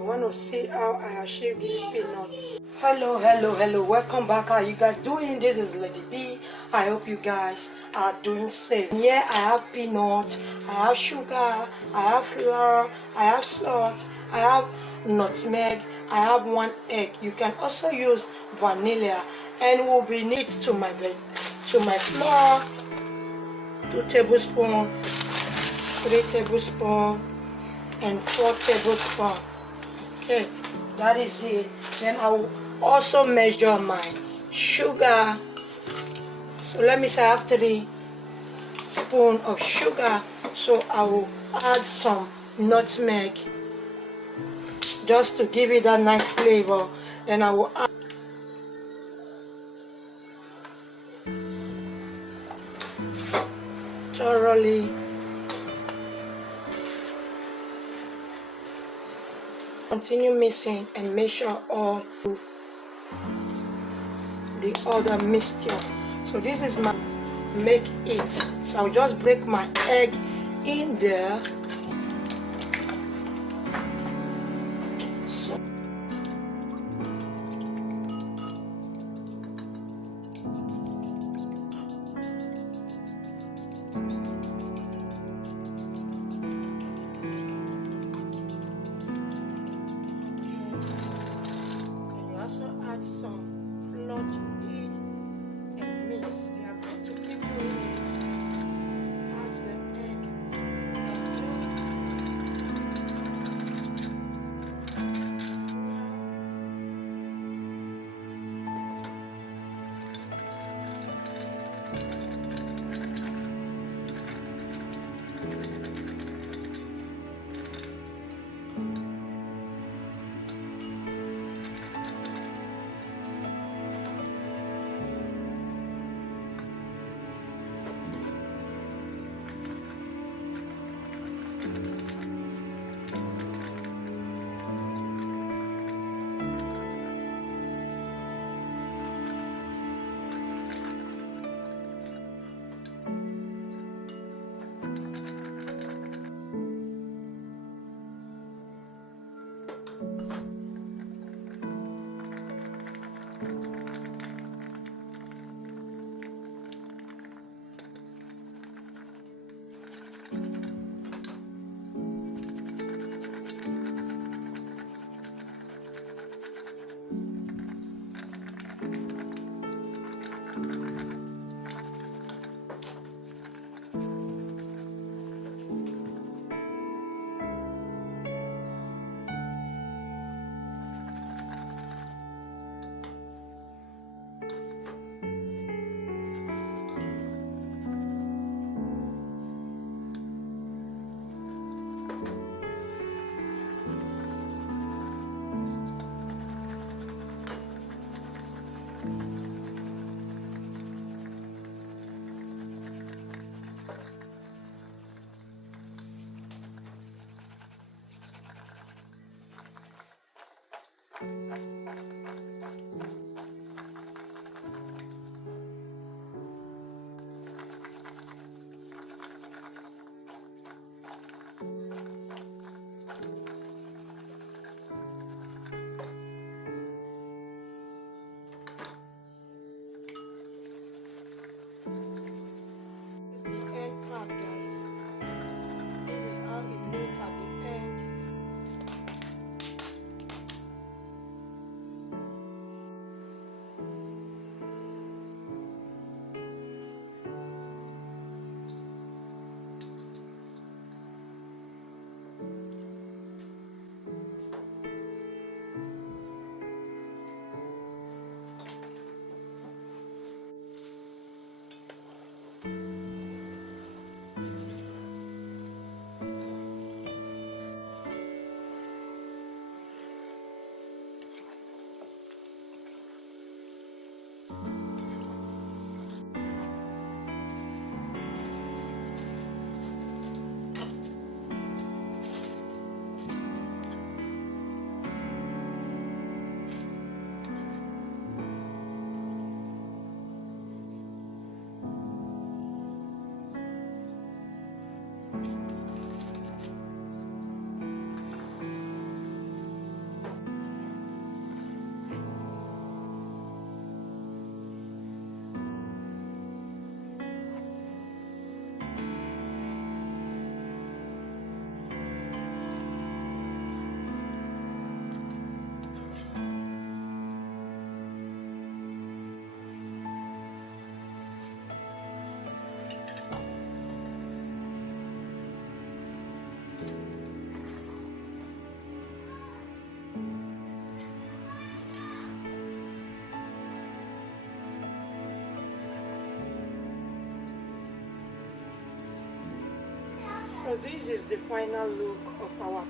You want to see how I achieve these peanuts? Hello, welcome back. How you guys doing? This is Lady B. I hope you guys are doing safe. Here I have peanuts, I have sugar, I have flour, I have salt, I have nutmeg, I have 1 egg. You can also use vanilla, and will be neat to my flour, 2 tablespoons, 3 tablespoons, and 4 tablespoons. Okay, that is it. Then I will also measure my sugar. So let me say I have 3 spoons of sugar. So I will add some nutmeg just to give it that nice flavor. Then I will add thoroughly. Continue mixing and make sure all the other mixture. So this is my make it. So I'll just break my egg in there. So add some flour to it and mix. You are going to keep doing it. Add the egg and So this is the final look of our